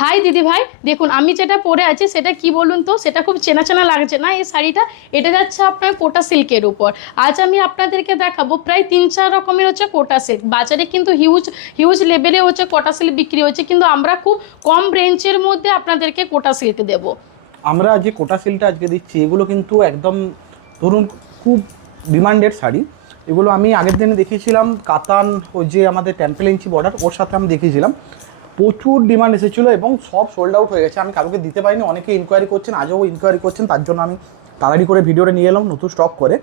High দিদি ভাই, দেখুন আমি যেটা পরে আছি সেটা কি বলুন তো, সেটা খুব চেনা চেনা লাগছে না এই শাড়িটা? এটা যাচ্ছে আপনার কোটা সিল্কের উপর। আজ আমি আপনাদেরকে দেখাবো প্রায় 3-4 রকমের হচ্ছে কোটা সিল্ক। বাজারে কিন্তু হিউজ হিউজ লেভেলে হচ্ছে কোটা সিল্ক বিক্রি হচ্ছে, কিন্তু আমরা খুব কম রেঞ্জের মধ্যে আপনাদেরকে কোটা সিল্ক দেবো। আমরা যে কোটা সিলটা আজকে দিচ্ছি এগুলো কিন্তু একদম ধরুন খুব ডিমান্ডেড শাড়ি। এগুলো আমি আগের দিনে দেখিয়েছিলাম কাতান, ওই যে আমাদের টেম্পেল ইঞ্চি বর্ডার ওর সাথে আমি দেখিয়েছিলাম। প্রচুর ডিমান্ড এসেছিলো এবং সব সোল্ড আউট হয়ে গেছে। আমি কাউকে দিতে পারিনি, অনেকে ইনকোয়ারি করছেন, আজও ইনকোয়ারি করছেন, তার জন্য আমি তাড়াতাড়ি করে ভিডিওটা নিয়ে এলাম নতুন স্টক করে।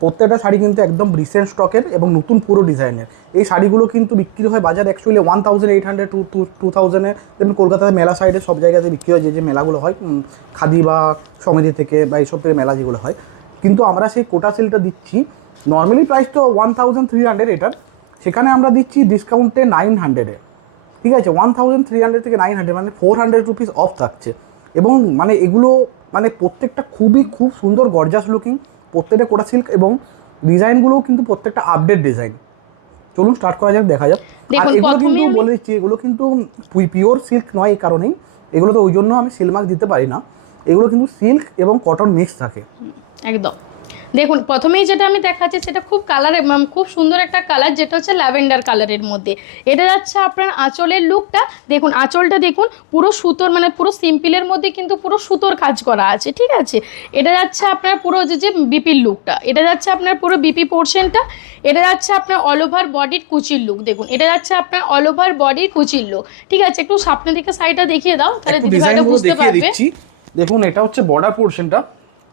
প্রত্যেকটা শাড়ি কিন্তু একদম রিসেন্ট স্টকের এবং নতুন পুরো ডিজাইনের। এই শাড়িগুলো কিন্তু বিক্রি হয় বাজার অ্যাকচুয়ালি 1800 টু 2000-এ। যেমন কলকাতায় মেলা সাইডে সব জায়গাতে বিক্রি হয়, যে মেলাগুলো হয় খাদি বা সমিতি থেকে বা এইসব থেকে মেলা যেগুলো হয়। কিন্তু আমরা সেই কোটা সেলটা দিচ্ছি, নর্মালি প্রাইস তো 1300 এটার, সেখানে আমরা দিচ্ছি ডিসকাউন্টে 900-এ। ঠিক আছে, 1300 থেকে 900, মানে 400 রুপিস অফ থাকছে। এবং মানে এগুলো মানে প্রত্যেকটা খুব সুন্দর গর্জাস লুকিং প্রত্যেকটা কোটা সিল্ক, এবং ডিজাইনগুলোও কিন্তু প্রত্যেকটা আপডেট ডিজাইন। চলুন স্টার্ট করা যাক, দেখা যাক। আর দেখুন এগুলো কিন্তু প্রথমে বলে দিচ্ছি, এগুলো কিন্তু পিওর সিল্ক নয়, এই কারণেই এগুলো তো ওই জন্য আমি সিল মার্ক দিতে পারি না। এগুলো কিন্তু সিল্ক এবং কটন মিক্স থাকে। একদম। দেখুন প্রথমেই যেটা আমি দেখাচ্ছি সেটা খুব খুব সুন্দর একটা কালার, যেটা হচ্ছে ল্যাভেন্ডার কালারের মধ্যে। এটা যাচ্ছে আপনার আঁচলের লুকটা। দেখুন আঁচলটা দেখুন, পুরো সুতোর মানে পুরো সিম্পলের মধ্যে কিন্তু পুরো সুতোর কাজ করা আছে, ঠিক আছে। এটা যাচ্ছে আপনার পুরো যে বিপির লুকটা, এটা যাচ্ছে আপনার পুরো বিপি পোর্শনটা। এটা যাচ্ছে আপনার অল ওভার বডির কুচির লুক। দেখুন এটা যাচ্ছে আপনার অল ওভার বডির কুচির লুক, ঠিক আছে। একটু সামনে দিকে শাড়িটা দেখিয়ে দাও, তাহলে একটু দিদিভাইটা ডিজাইনগুলো বুঝতে দেখিয়ে পারবে। দিচ্ছি। দেখুন এটা হচ্ছে বর্ডার পোর্শনটা,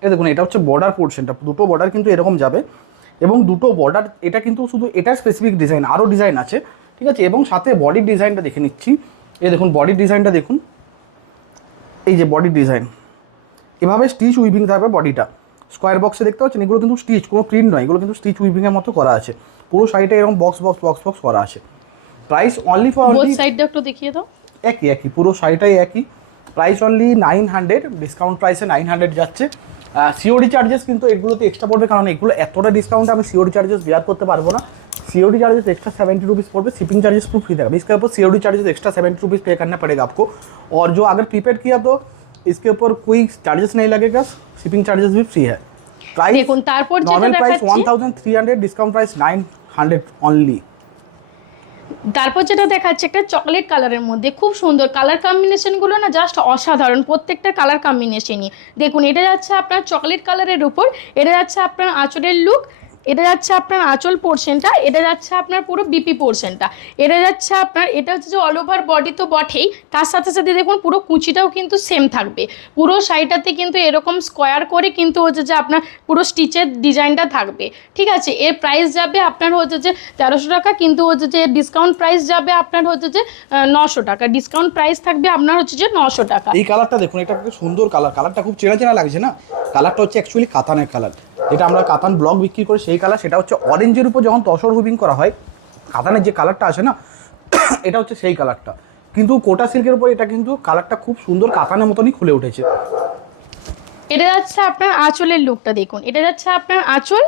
দেখুন এটা হচ্ছে বর্ডার পোর্শনটা, দুটো বর্ডার কিন্তু এরকম যাবে। এবং দুটো বর্ডার, এটা কিন্তু শুধু এটা স্পেসিফিক ডিজাইন, আরও ডিজাইন আছে, ঠিক আছে। এবং সাথে বডির ডিজাইনটা দেখে নিচ্ছি। এই দেখুন বডির ডিজাইনটা দেখুন, এই যে বডির ডিজাইন এভাবে স্টিচ উইভিং থাকবে বডিটা। স্কোয়ার বক্সে দেখতে পাচ্ছেন, এগুলো কিন্তু স্টিচ, কোনো প্রিন্ট নয়, এগুলো কিন্তু স্টিচ উইভিংয়ের মতো করা আছে। পুরো শাড়িটা এরকম বক্স বক্স বক্স বক্স করা আছে। Price only for both only সাইডটা একটু দেখিয়ে দাও। একই পুরো শাড়িটাই একই প্রাইস, অনলি 900, ডিসকাউন্ট প্রাইসে 900 যাচ্ছে। সিওডি চার্জেস কিন্তু এগুলোতে এক্সট্রা পড়বে, কারণ এগুলো এতটা ডিসকাউন্টে আমি সিওডি চার্জেস বেয়ার করতে পারবো না। सीओडी चार्जेस एक्स्ट्रा 70 रुपीज़ पड़বে, शिपिंग चार्जेस प्रूफ फ्री रहेगा। इसके ऊपर सीओडी चार्जेस एक्स्ट्रा 70 रुपीज़ पे करना पड़ेगा आपको। और जो अगर प्रीपेड किया तो इसके ऊपर कोई चार्जेस नहीं लगेगा, शिपिंग चार्जेस भी फ्री है। प्राइस দেখুন তারপর যেটা नॉर्मल प्राइस দেখাচ্ছি 1300, डिस्काउंट प्राइस 900 ओनली। তারপর যেটা দেখাচ্ছে একটা চকলেট কালারের মধ্যে খুব সুন্দর কালার কম্বিনেশনগুলো না, জাস্ট অসাধারণ প্রত্যেকটা কালার কম্বিনেশনই। দেখুন এটা যাচ্ছে আপনার চকলেট কালারের উপর, এটা যাচ্ছে আপনার আঁচলের লুক, এটা যাচ্ছে আপনার আঁচল পোর্শনটা, এটা যাচ্ছে আপনার পুরো বিপি পোর্শনটা, এটা যাচ্ছে আপনার, এটা হচ্ছে যে অল ওভার বডি তো বটেই, তার সাথে সাথে দেখুন পুরো কুচিটাও কিন্তু সেম থাকবে। পুরো শাড়িটাতে কিন্তু এরকম স্কোয়ার করে কিন্তু হচ্ছে যে আপনার পুরো স্টিচের ডিজাইনটা থাকবে, ঠিক আছে। এর প্রাইস যাবে আপনার হচ্ছে যে 1300 টাকা, কিন্তু হচ্ছে যে ডিসকাউন্ট প্রাইস যাবে আপনার হচ্ছে যে 900 টাকা। ডিসকাউন্ট প্রাইস থাকবে আপনার হচ্ছে যে 900 টাকা। এই কালারটা দেখুন, এটা একটা সুন্দর কালার, কালারটা খুব চেনা চেনা লাগছে না? কালারটা হচ্ছে অ্যাকচুয়ালি কাতানের কালার, যেটা আমরা কাতান ব্লক বিক্রি করে সেই কালার। সেটা হচ্ছে অরেঞ্জের উপর যখন তসর হুভিং করা হয়, কাতানের যে কালারটা আসে না, এটা হচ্ছে সেই কালারটা। কিন্তু কোটা সিল্কের উপর এটা কিন্তু কালারটা খুব সুন্দর কাতানের মতনই খুলে উঠেছে। এটা যাচ্ছে আপনার আঁচলের লুকটা দেখুন, এটা যাচ্ছে আপনার আঁচল,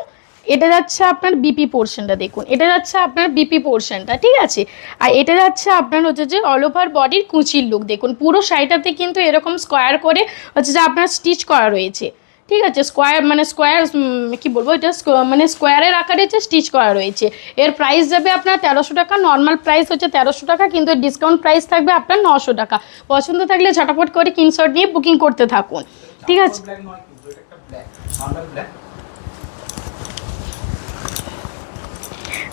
এটা যাচ্ছে আপনার বিপি পোর্শনটা দেখুন, এটা যাচ্ছে আপনার বিপি পোর্শনটা, ঠিক আছে। আর এটা যাচ্ছে আপনার হচ্ছে যে অল ওভার বডির কুচির লুক। দেখুন পুরো শাড়িটাতে কিন্তু এরকম স্কোয়ার করে হচ্ছে যে আপনার স্টিচ করা রয়েছে, ঠিক আছে। স্কোয়ার মানে স্কোয়ার কি বলবো, এটা মানে স্কোয়ারের আকারে যে স্টিচ করা রয়েছে। এর প্রাইস যাবে আপনার 1300 টাকা, নর্মাল প্রাইস হচ্ছে 1300 টাকা, কিন্তু ডিসকাউন্ট প্রাইস থাকবে আপনার 900 টাকা। পছন্দ থাকলে ঝটাপট করে স্ক্রিনশট নিয়ে বুকিং করতে থাকুন, ঠিক আছে।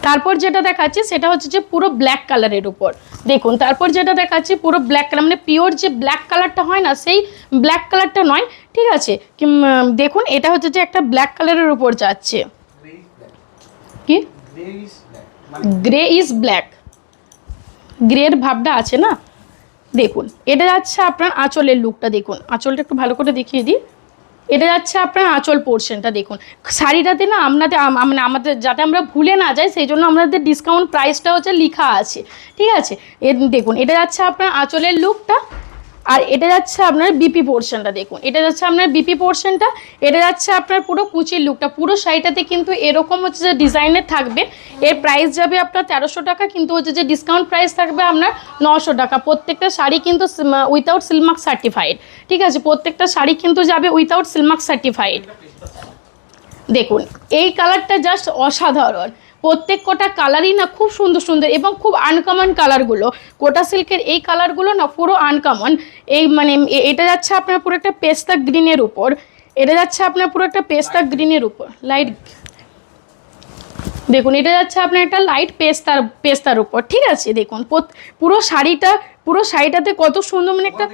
তারপর যেটা দেখাচ্ছি সেটা হচ্ছে যে পুরো ব্ল্যাক কালারের উপর। দেখুন তারপর যেটা দেখাচ্ছি পুরো ব্ল্যাক কালার, মানে পিওর যে ব্ল্যাক কালারটা হয় না, সেই ব্ল্যাক কালারটা নয়, ঠিক আছে। দেখুন এটা হচ্ছে যে একটা ব্ল্যাক কালারের উপর যাচ্ছে, কি গ্রে ইজ ব্ল্যাক, গ্রের ভাবটা আছে না। দেখুন এটা যাচ্ছে আপনার আঁচলের লুকটা, দেখুন আঁচলটা একটু ভালো করে দেখিয়ে দিই। এটা যাচ্ছে আপনার আঁচল পোর্শনটা। দেখুন শাড়িটাতে না মানে আমাদের যাতে আমরা ভুলে না যাই সেই জন্য আমাদের ডিসকাউন্ট প্রাইসটা হচ্ছে লেখা আছে, ঠিক আছে। দেখুন এটা যাচ্ছে আপনার আঁচলের লুকটা। আর এটা যাচ্ছে আপনার বিপি পোর্শনটা, দেখুন এটা যাচ্ছে আপনার বিপি পোর্শনটা, এটা যাচ্ছে আপনার পুরো কুচির লুকটা। পুরো শাড়িটাতে কিন্তু এরকম হচ্ছে যে ডিজাইনের থাকবে। এর প্রাইস যাবে আপনার 1300 টাকা, কিন্তু হচ্ছে যে ডিসকাউন্ট প্রাইস থাকবে আপনার 900 টাকা। প্রত্যেকটা শাড়ি কিন্তু উইথাউট সিলমার্ক সার্টিফাইড, ঠিক আছে, প্রত্যেকটা শাড়ি কিন্তু যাবে উইথাউট সিলমার্ক সার্টিফাইড। দেখুন এই কালারটা জাস্ট অসাধারণ, প্রত্যেক কটা কালারই না খুব সুন্দর সুন্দর এবং খুব আনকমন কালারগুলো। কোটা সিল্কের এই কালারগুলো না পুরো আনকমন। এই মানে এটা যাচ্ছে আপনার পুরো একটা পেস্তা গ্রিনের উপর, এটা যাচ্ছে আপনার পুরো একটা পেস্তা গ্রিনের উপর লাইট, দেখুন এটা যাচ্ছে আপনার একটা লাইট পেস্তার উপর, ঠিক আছে। দেখুন পুরো শাড়িটাতে কত সুন্দর, মানে একটা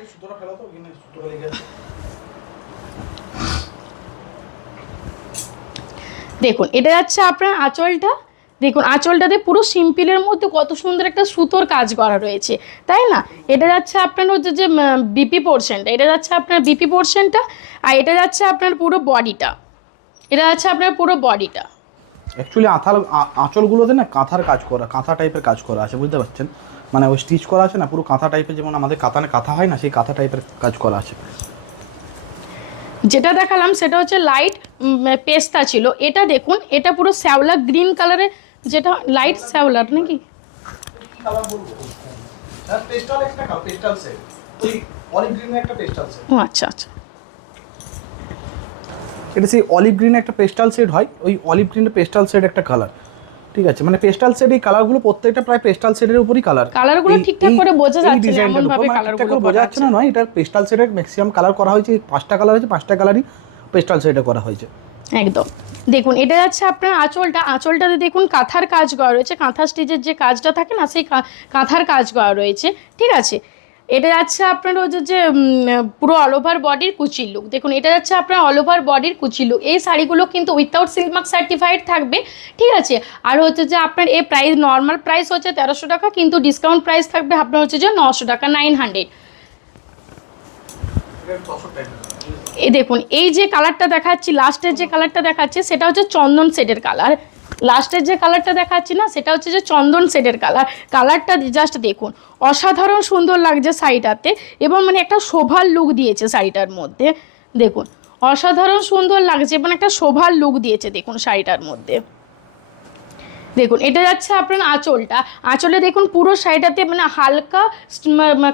দেখুন এটা যাচ্ছে আপনার আঁচলটা, দেখুন আঁচলটাতে পুরো সিম্পলের মধ্যে কত সুন্দর একটা সুতোর কাজ করা রয়েছে, তাই না। এটা যাচ্ছে আপনার হচ্ছে যে বিপি পোর্শনটা, এটা যাচ্ছে আপনার বিপি পোর্শনটা, আর এটা যাচ্ছে আপনার পুরো বডিটা, এটা যাচ্ছে আপনার পুরো বডিটা। অ্যাকচুয়ালি আঁচলগুলোতে না কাঁথার কাজ করা, কাঁথা টাইপের কাজ করা আছে, বুঝতে পারছেন, মানে ওই স্টিচ করা আছে না পুরো কাঁথা টাইপের, যেমন আমাদের কাতানে কাঁথা হয় না, সেই কাঁথা টাইপের কাজ করা আছে। যেটা দেখালাম সেটা হচ্ছে লাইট পেস্তা ছিল, এটা দেখুন এটা পুরো শ্যাওলা গ্রিন কালারের, যেটা লাইট শ্যাওলার নাকি ও আচ্ছা আচ্ছা, এটা সেই অলিভ গ্রিনের একটা পেস্টাল শেড হয়, ওই অলিভ গ্রিনের পেস্টাল শেড একটা কালার, ঠিক আছে, মানে পেস্টাল শেড, এই কালারগুলো প্রত্যেকটা প্রায় পেস্টাল শেডের উপরই কালারগুলো ঠিকঠাক করে বোঝা যাচ্ছে না, এমন ভাবে কালারগুলো বোঝা যাচ্ছে না, নয় এটা পেস্টাল শেডের ম্যাক্সিমাম কালার করা হয়েছে, 5টা কালার হয়েছে, 5টা কালারই পেস্টাল শেডে করা হয়েছে একদম। দেখুন এটা যাচ্ছে আপনার আঁচলটাতে দেখুন কাঁথার কাজ করা রয়েছে, কাঁথা স্টিচের যে কাজটা থাকে না সেই কাঁথার কাজ করা রয়েছে, ঠিক আছে। এটা যাচ্ছে আপনার হচ্ছে যে পুরো অল ওভার বডির কুচির লুক, দেখুন এটা যাচ্ছে আপনার অল ওভার বডির কুচির লুক। এই শাড়িগুলো কিন্তু উইথাউট সিলমার্ক সার্টিফাইড থাকবে, ঠিক আছে। আর হচ্ছে যে আপনার এই প্রাইস নর্মাল প্রাইস হচ্ছে 1300 টাকা, কিন্তু ডিসকাউন্ট প্রাইস থাকবে আপনার হচ্ছে যে 900 টাকা, 900। এই দেখুন এই যে কালারটা দেখাচ্ছি, লাস্টের যে কালারটা দেখাচ্ছি সেটা হচ্ছে চন্দন শেডের কালার, লাস্টের যে কালারটা দেখাচ্ছি না সেটা হচ্ছে যে চন্দন শেডের কালারটা জাস্ট দেখুন অসাধারণ সুন্দর লাগছে শাড়িটাতে, এবং মানে একটা শোভার লুক দিয়েছে শাড়িটার মধ্যে, দেখুন অসাধারণ সুন্দর লাগছে এবং একটা শোভার লুক দিয়েছে দেখুন শাড়িটার মধ্যে। দেখুন এটা যাচ্ছে আপনার আঁচলে দেখুন পুরো শাড়িটাতে মানে হালকা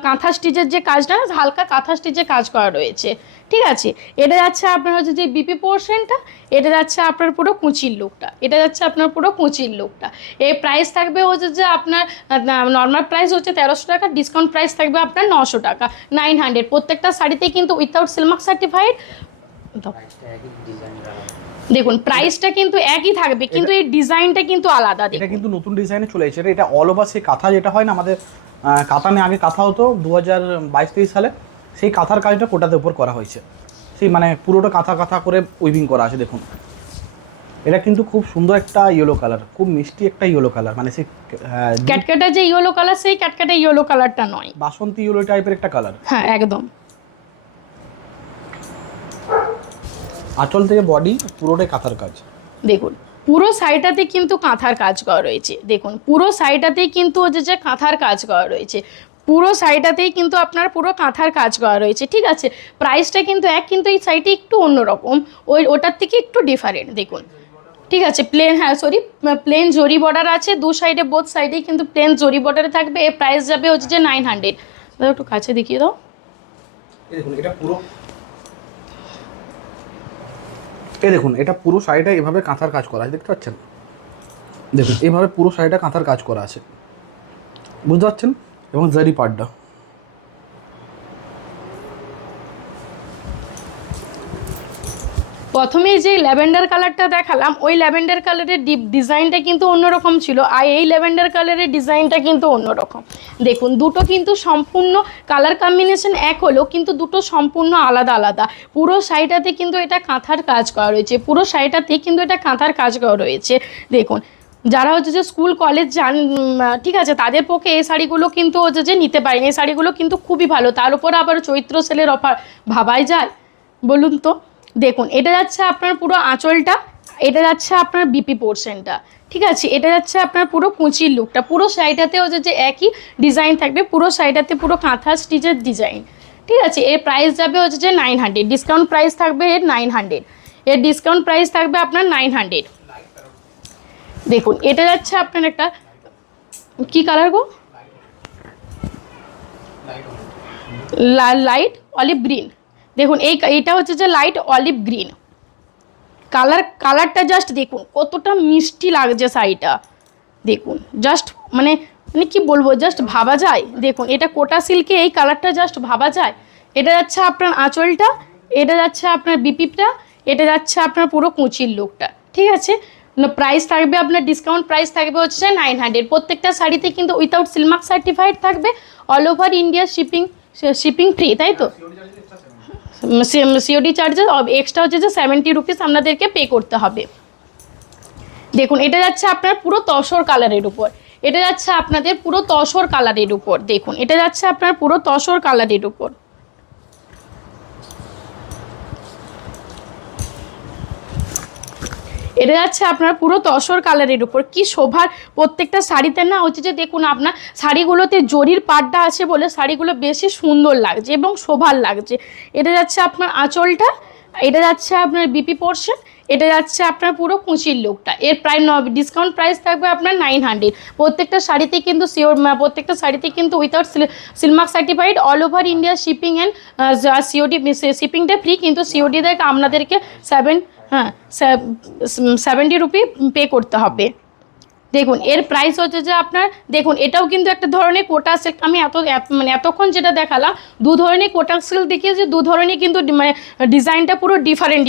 কাঁথা স্টিচের যে কাজটা, হালকা কাঁথা স্টিচের কাজ করা রয়েছে, ঠিক আছে। এটা যাচ্ছে আপনার হচ্ছে যে বিপি পোর্শনটা, এটা যাচ্ছে আপনার পুরো কুচির লুকটা, এটা যাচ্ছে আপনার পুরো কুচির লুকটা। এই প্রাইস থাকবে হচ্ছে যে আপনার নর্মাল প্রাইস হচ্ছে 1300 টাকা, ডিসকাউন্ট প্রাইস থাকবে আপনার 900 টাকা, 900। প্রত্যেকটা শাড়িতেই কিন্তু উইথাউট সিলমার্ক সার্টিফাইড। দেখুন প্রাইসটা কিন্তু একই থাকবে, কিন্তু এই ডিজাইনটা কিন্তু আলাদা। এটা কিন্তু নতুন ডিজাইনে চলে এসেছে, এটা অল ওভার সেই কাঁথা যেটা হয় না আমাদের কাতানে আগে কাঁথা হতো 2022-23 সালে, সেই কাঁথার কাজটা কোটাতে উপর করা হয়েছে, সেই মানে পুরোটা কাঁথা কাঁথা করে উইভিং করা আছে। দেখুন এটা কিন্তু খুব সুন্দর একটা ইয়েলো কালার, খুব মিষ্টি একটা ইয়েলো কালার, মানে সেই ক্যাটক্যাটা যে ইয়েলো কালার সেই ক্যাটক্যাটা ইয়েলো কালারটা নয়, বাসন্তী ইয়েলো টাইপের একটা কালার। হ্যাঁ একদম। আঁচল থেকে বডি পুরোটাই কাঁথার কাজ। দেখুন পুরো শাড়িটাতে কিন্তু কাঁথার কাজ করা রয়েছে, দেখুন পুরো শাড়িটাতেই কিন্তু হচ্ছে যে কাঁথার কাজ করা রয়েছে, পুরো শাড়িটাতেই কিন্তু আপনার পুরো কাঁথার কাজ করা রয়েছে, ঠিক আছে। প্রাইসটা কিন্তু কিন্তু এই শাড়িটি একটু অন্যরকম, ওটার থেকে একটু ডিফারেন্ট, দেখুন ঠিক আছে। প্লেন জরি বর্ডার আছে দু সাইডে, বোথ সাইডেই কিন্তু প্লেন জরি বর্ডারে থাকবে। এর প্রাইস যাবে হচ্ছে যে 900। একটু কাছে দেখিয়ে দাও, দেখুন এটা পুরো, দেখুন এটা পুরো শাড়িটা এভাবে কাঁথার কাজ করা আছে, দেখতে পাচ্ছেন, দেখুন এইভাবে পুরো শাড়িটা কাঁথার কাজ করা আছে, বুঝতে পারছেন, এবং জারি পাড়টা। প্রথমে যে ল্যাভেন্ডার কালারটা দেখালাম ওই ল্যাভেন্ডার কালারের ডিজাইনটা কিন্তু অন্যরকম ছিল, আর এই ল্যাভেন্ডার কালারের ডিজাইনটা কিন্তু অন্যরকম। দেখুন দুটো কিন্তু সম্পূর্ণ কালার কম্বিনেশন এক হলেও কিন্তু দুটো সম্পূর্ণ আলাদা আলাদা। পুরো শাড়িটাতে কিন্তু এটা কাঁথার কাজ করা রয়েছে, পুরো শাড়িটাতে কিন্তু এটা কাঁথার কাজ করা রয়েছে। দেখুন যারা হচ্ছে যে স্কুল কলেজ যান, ঠিক আছে, তাদের পক্ষে এই শাড়িগুলো কিন্তু হচ্ছে যে নিতে পারেন, এই শাড়িগুলো কিন্তু খুবই ভালো। তার উপর আবার চৈত্র সেলের অফার, ভাবাই যায় বলুন তো। দেখুন এটা যাচ্ছে আপনার পুরো আঁচলটা, এটা যাচ্ছে আপনার বিপি পোর্শনটা, ঠিক আছে। এটা যাচ্ছে আপনার পুরো কুচির লুকটা, পুরো শাড়িটাতেও যে একই ডিজাইন থাকবে, পুরো শাড়িটাতে পুরো কাঁথা স্টিচের ডিজাইন, ঠিক আছে। এর প্রাইস যাবে হচ্ছে যে 900, ডিসকাউন্ট প্রাইস থাকবে এর 900, এর ডিসকাউন্ট প্রাইস থাকবে আপনার 900। দেখুন এটা যাচ্ছে আপনার একটা কি কালার গো, লাইট অলিভ গ্রিন। দেখুন এইটা হচ্ছে যে লাইট অলিভ গ্রিন কালারটা জাস্ট দেখুন কতটা মিষ্টি লাগছে শাড়িটা। দেখুন জাস্ট মানে মানে কি বলবো, জাস্ট ভাবা যায়। দেখুন এটা কোটা সিল্কে এই কালারটা জাস্ট ভাবা যায়। এটা যাচ্ছে আপনার আঁচলটা, এটা যাচ্ছে আপনার বিপিটা, এটা যাচ্ছে আপনার পুরো কুচির লুকটা। ঠিক আছে, প্রাইস থাকবে আপনার, ডিসকাউন্ট প্রাইস থাকবে হচ্ছে 900। প্রত্যেকটা শাড়িতে কিন্তু উইথাউট সিলমার্ক সার্টিফাইড থাকবে, all over India shipping free, তাই তো? সিওডি চার্জেস এক্সট্রা হচ্ছে যে 70 রুপিস আপনাদেরকে পে করতে হবে। দেখুন এটা যাচ্ছে আপনার পুরো তসর কালারের উপর, এটা যাচ্ছে আপনাদের পুরো তসর কালারের উপর। দেখুন এটা যাচ্ছে আপনার পুরো তসর কালারের উপর। এটা যাচ্ছে আপনার পুরো তসর কালারের উপর। কি শোভার প্রত্যেকটা শাড়িতে না হচ্ছে যে দেখুন আপনার শাড়িগুলোতে জরির পাড়টা আছে বলে শাড়িগুলো বেশি সুন্দর লাগছে এবং শোভার লাগছে। এটা যাচ্ছে আপনার আঁচলটা, এটা যাচ্ছে আপনার বিপি পোর্শন, এটা যাচ্ছে আপনার পুরো কুচির লুকটা। এর প্রায় ডিসকাউন্ট প্রাইস থাকবে আপনার 900। প্রত্যেকটা শাড়িতে কিন্তু প্রত্যেকটা শাড়িতে কিন্তু without silk mark certified, all over India shipping and COD, শিপিংটা ফ্রি, কিন্তু সিওডি দেখে আপনাদেরকে 70 রুপি পে করতে হবে। দেখুন এর প্রাইস হচ্ছে যে আপনার, দেখুন এটাও কিন্তু একটা ধরনের কোটা সিল্ক। আমি মানে এতক্ষণ যেটা দেখালাম দু ধরনের কোটা সিল্ক দেখিয়েছি, দু ধরনের কিন্তু মানে ডিজাইনটা পুরো ডিফারেন্ট।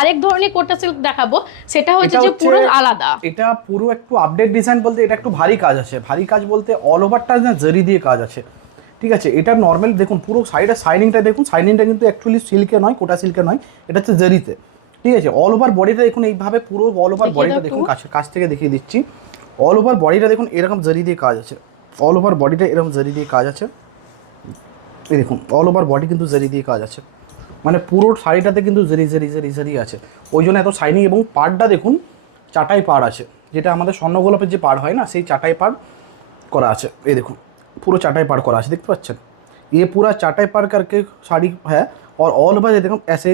আরেক ধরনের কোটা সিল্ক দেখাবো, সেটা হচ্ছে যে পুরো আলাদা। এটা পুরো একটু আপডেট ডিজাইন বলতে এটা একটু ভারী কাজ আছে, ভারী কাজ বলতে অল ওভারটা না জরি দিয়ে কাজ আছে। ঠিক আছে, এটা নর্মাল দেখুন পুরো সাইডের শাইনিংটা দেখুন, শাইনিংটা কিন্তু অ্যাকচুয়ালি সিল্কে নয়, কোটা সিল্কে নয়, এটা হচ্ছে জরিতে। ঠিক আছে, অল ওভার বডিটা দেখুন এইভাবে, পুরো অল ওভার বডিটা দেখুন, কাছ থেকে দেখিয়ে দিচ্ছি। অল ওভার বডিটা দেখুন এরকম জরি দিয়ে কাজ আছে, অল ওভার বডিটা এরকম জরি দিয়ে কাজ আছে। এই দেখুন অল ওভার বডি কিন্তু জরি দিয়ে কাজ আছে, মানে পুরো শাড়িটাতে কিন্তু জরি আছে, ওই জন্য এত শাইনিং। এবং পাড়টা দেখুন চাটাই পাড় আছে, যেটা আমাদের স্বর্ণগোলাপের যে পাড় হয় না, সেই চাটাই পাড় করা আছে। এই দেখুন পুরো চাটাই पाड़ करा है, देखते पाচ্ছেন? ये पूरा चाटाई पाड़ करके साड़ी है और ऑल ओवर देखो ऐसे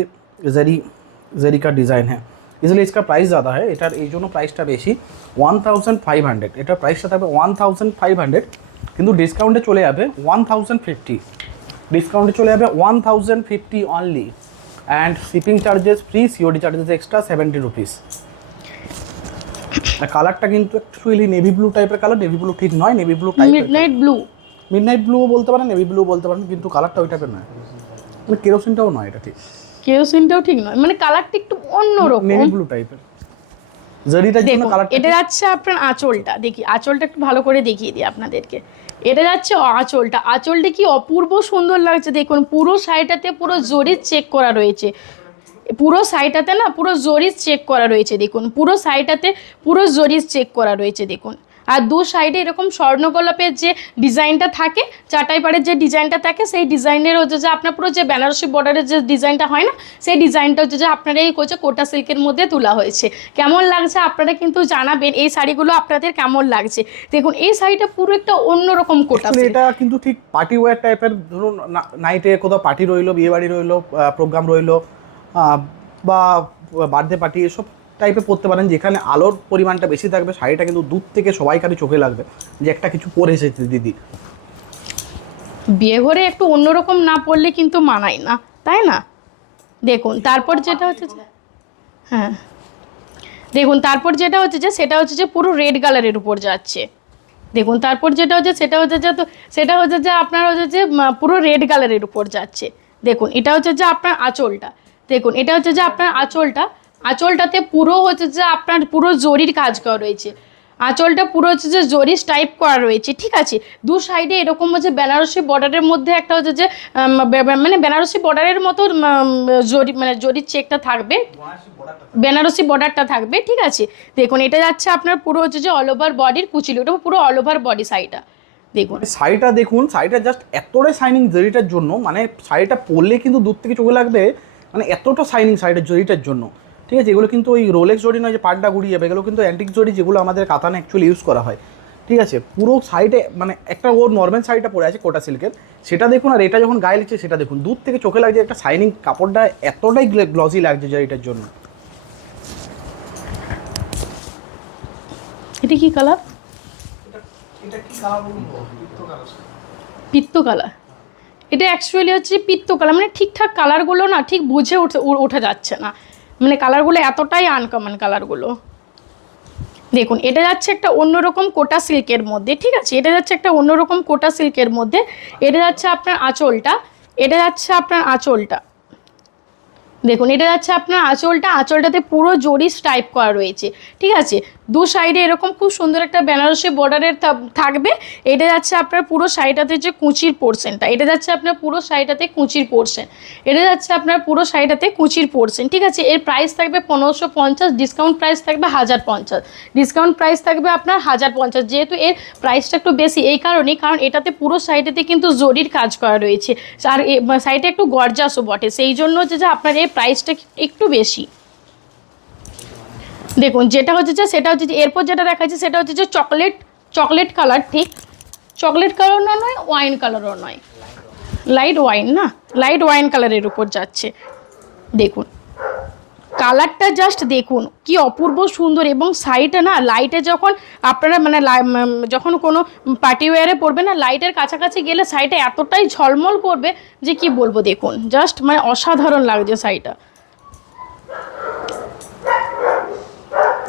जरी का डिज़ाइन है, इसलिए इसका प्राइस ज़्यादा है। এটার এই জন্য প্রাইসটা বেশি 1500। এটার প্রাইসটা থাকবে 1500, কিন্তু ডিসকাউন্টে চলে যাবে 1050, ডিসকাউন্টে চলে যাবে 1050 only, and shipping charges free, COD charges extra 70 rupees. কালারটা কিন্তু অ্যাকচুয়ালি নেভি ব্লু টাইপের কালার, নেভি ব্লু ঠিক নয়, নেভি ব্লু টাইপের, মিডনাইট ব্লুও বলতে পারেন, নেভি ব্লু বলতে পারেন, কিন্তু কালারটা ওই টাইপের নয়, মানে কেরোসিনটাও নয়, এটা ঠিক কেরোসিনটাও ঠিক নয়, মানে কালারটা একটু অন্যরকম নেভি ব্লু টাইপের। জরিটার জন্য কালারটা। এটা যাচ্ছে আপনার আঁচলটা, দেখি আঁচলটা একটু ভালো করে দেখিয়ে দিই আপনাদেরকে। এটা যাচ্ছে আঁচলটা কি অপূর্ব সুন্দর লাগছে। দেখুন পুরো শাড়িটাতে পুরো জরির চেক করা রয়েছে, পুরো শাড়িটাতে না পুরো জরির চেক করা রয়েছে। দেখুন পুরো শাড়িটাতে পুরো জরির চেক করা রয়েছে দেখুন। আর দু সাইডে এরকম স্বর্ণগোলাপের যে ডিজাইনটা থাকে, চাটাই পাড়ের যে ডিজাইনটা থাকে, সেই ডিজাইনের হচ্ছে যে আপনার পুরো যে বেনারসি বর্ডারের যে ডিজাইনটা হয় না, সেই ডিজাইনটা হচ্ছে যে আপনারা এই হচ্ছে কোটা সিল্কের মধ্যে তোলা হয়েছে। কেমন লাগছে আপনারা কিন্তু জানাবেন এই শাড়িগুলো আপনাদের কেমন লাগছে। দেখুন এই শাড়িটা পুরো একটা অন্যরকম কোটা সিল্ক। এটা কিন্তু ঠিক পার্টি ওয়্যার টাইপের, ধরুন নাইটে কোথাও পার্টি রইলো, বিয়ে বাড়ি রইলো, প্রোগ্রাম রইলো, বা বার্থডে পার্টি, এসব টাইপে পরতে পারেন, যেখানে আলোর পরিমাণটা বেশি থাকবে। শাড়িটা কিন্তু দূর থেকে সবাইকারই চোখে লাগবে যে একটা কিছু পরে এসেছে দিদি। বিয়ে ঘরে একটু অন্যরকম না পরলে কিন্তু মানায় না, তাই না? দেখুন তারপর যেটা হচ্ছে যে হ্যাঁ, দেখুন তারপর যেটা হচ্ছে যে সেটা হচ্ছে যে পুরো রেড কালারের উপর যাচ্ছে। দেখুন তারপর যেটা হচ্ছে সেটা হচ্ছে যে সেটা হচ্ছে যে আপনার হচ্ছে যে পুরো রেড কালারের উপর যাচ্ছে। দেখুন এটা হচ্ছে যে আপনার আঁচলটা, দেখুন এটা হচ্ছে যে আপনার আঁচলটাতে পুরো হচ্ছে যে আপনার পুরো জরির কাজ করা রয়েছে। আঁচলটা পুরো হচ্ছে যে জরি টাইপ করা রয়েছে। ঠিক আছে, দু সাইডে এরকম হচ্ছে বেনারসি বর্ডারের মধ্যে একটা হচ্ছে যে মানে বেনারসি বর্ডারের মতো জরি, মানে জরির চেকটা থাকবে, বেনারসি বর্ডারটা থাকবে। ঠিক আছে, দেখুন এটা যাচ্ছে আপনার পুরো হচ্ছে যে অল ওভার বডির কুচিল, ওটা পুরো অল ওভার বডি শাড়িটা। দেখুন শাড়িটা দেখুন, শাড়িটা জাস্ট এতটাই শাইনিং জরিটার জন্য, মানে শাড়িটা পরলে কিন্তু দূর থেকে চোখে লাগবে, মানে এতটা শাইনিং শাড়িটার জরিটার জন্য। ঠিক আছে, এগুলো কিন্তু ওই রোলেক্স জরি নয় যে পাড়টা গুড়িয়ে যাবে, এগুলো কিন্তু অ্যান্টিক জরি, যেগুলো আমাদের কাতানে অ্যাকচুয়ালি ইউজ করা হয়। ঠিক ঠিক আছে, পুরো সাইডে মানে একটা ওর নর্মাল শাড়িটা পরে আছে কোটা সিল্কের, সেটা দেখুন, আর এটা যখন গায়ে লিখছে সেটা দেখুন, দূর থেকে চোখে লাগছে একটা শাইনিং, কাপড়টা এতটাই গ্লসি লাগছে শাড়িটার জন্য। এটা কি কালার? পিত্ত কালার। এটা অ্যাকচুয়ালি হচ্ছে পিত্ত কালার, মানে ঠিকঠাক কালারগুলো না ঠিক বুঝে ওঠা যাচ্ছে না, মানে কালারগুলো এতটাই আনকমন কালারগুলো। দেখুন এটা যাচ্ছে একটা অন্যরকম কোটা সিল্কের মধ্যে, ঠিক আছে, এটা যাচ্ছে একটা অন্যরকম কোটা সিল্কের মধ্যে। এটা যাচ্ছে আপনার আঁচলটা, এটা যাচ্ছে আপনার আঁচলটা, দেখুন এটা যাচ্ছে আপনার আঁচলটা, আঁচলটাতে পুরো জরি টাইপ করা রয়েছে, ঠিক আছে, দু সাইডে এরকম খুব সুন্দর একটা বেনারসি বর্ডারের থাকবে। এটা যাচ্ছে আপনার পুরো শাড়িটাতে যে কুচির পোর্শনটা, এটা যাচ্ছে আপনার পুরো শাড়িটাতে কুচির পোর্শন, এটা যাচ্ছে আপনার পুরো শাড়িটাতে কুচির পোর্শন, ঠিক আছে। এর প্রাইস থাকবে 1550, ডিসকাউন্ট প্রাইস থাকবে 1050, ডিসকাউন্ট প্রাইস থাকবে আপনার 1050। যেহেতু এর প্রাইসটা একটু বেশি এই কারণেই, কারণ এটাতে পুরো শাড়িটাতে কিন্তু জরির কাজ করা রয়েছে, আর শাড়িটা একটু গর্জাসও বটে, সেই জন্য হচ্ছে যে আপনার এই প্রাইসটা একটু বেশি। দেখুন যেটা হচ্ছে যে সেটা হচ্ছে যে এরপর যেটা দেখাচ্ছে সেটা হচ্ছে যে চকলেট কালার, ঠিক চকলেট কালারও নয়, ওয়াইন কালারও নয়, লাইট ওয়াইন, না লাইট ওয়াইন কালারের উপর যাচ্ছে। দেখুন কালারটা জাস্ট দেখুন কি অপূর্ব সুন্দর, এবং শাড়িটা না লাইটে যখন আপনারা মানে যখন কোনো পার্টি ওয়্যারে পরবে না, লাইটের কাছাকাছি গেলে শাড়িটা এতটাই ঝলমল করবে যে কি বলবো, দেখুন জাস্ট মানে অসাধারণ লাগছে শাড়িটা।